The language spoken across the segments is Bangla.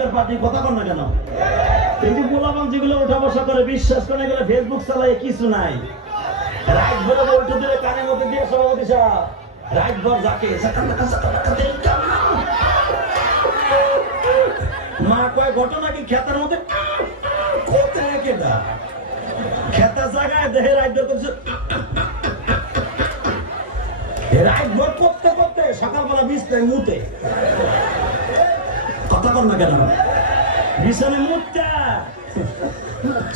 হকের পার্টি কথা কর না কেন? যে গোলাবান যেগুলো উঠা বসা করে বিশ্বাস করে গেলে ফেসবুক চালায় কিছু নাই। রাত ভরে দিলে মধ্যে দিয়ে সভাপতি সাহেব যাকে। মা কয়, ঘটনা কি খেতার মধ্যে? কোথায় কেটা খেতার জায়গায় দেহে রাত করছে। রাত করতে করতে সকালবেলা বিছতে মুতে। কথা কর না কেন?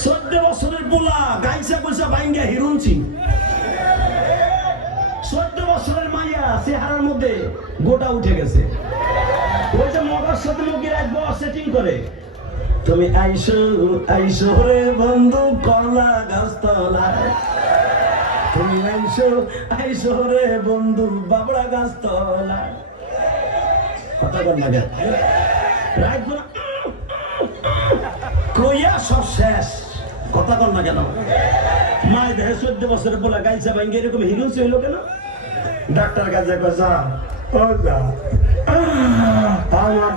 চোদ্দ বছরের পোলা গাইসা পয়সা বাইঙ্গা হিরুনছি চোদ্দ বছরের মাইয়া, চেহারার মধ্যে গোটা উঠে গেছে। ওই যে মগার সাথে রাখব সেটিং করে। তুমি আইসো আইসো রে বন্ধু, কলা গাছতলায় তুমি আইসো আইসো রে বন্ধু, বাবড়া গাছতলায় কথা কর না না কইয়া সব শেষ। কথা কর কেন? মায় দেহে চোদ্দ বছরের বলে গাইছে ভাঙ্গে, এরকম হিরুন হইল কেন? ডাক্তার কাছে কসা ও যা। আমার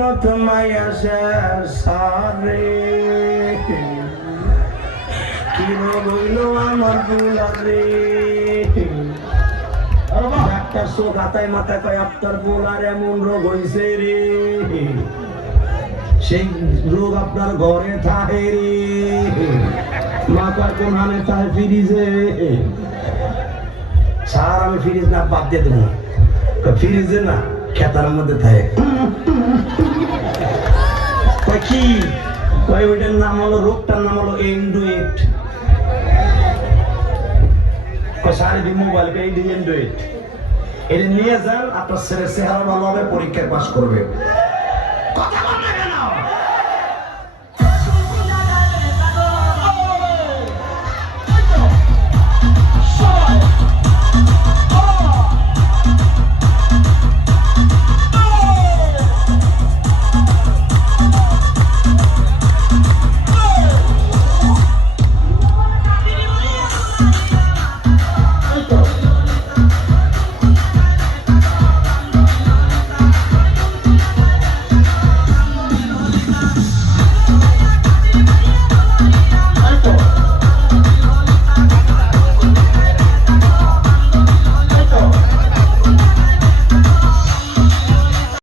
মতো মাইয়া শেষ, সারে। কি হইল আমার ডাক্তার চোখ হাতায় মাথায় কয় আপনার বুলার এমন রোগ হইছে রে। সেই রোগ আপনার ঘরে থাকে রে। মাথার কোন হানে তাই ফ্রিজে স্যার আমি ফ্রিজ না, বাদ দিয়ে দেবো। ফ্রিজে না, খেতার মধ্যে থাকে। কি? কয়, ওইটার নাম হলো, রোগটার নাম হলো এন্ডুয়েট কয় সারি মোবাইল কে এন্ডুয়েট এটা নিয়ে যান আপনার ছেলে চেহারা ভালো হবে পরীক্ষায় পাশ করবে। কথা বলবে কেন?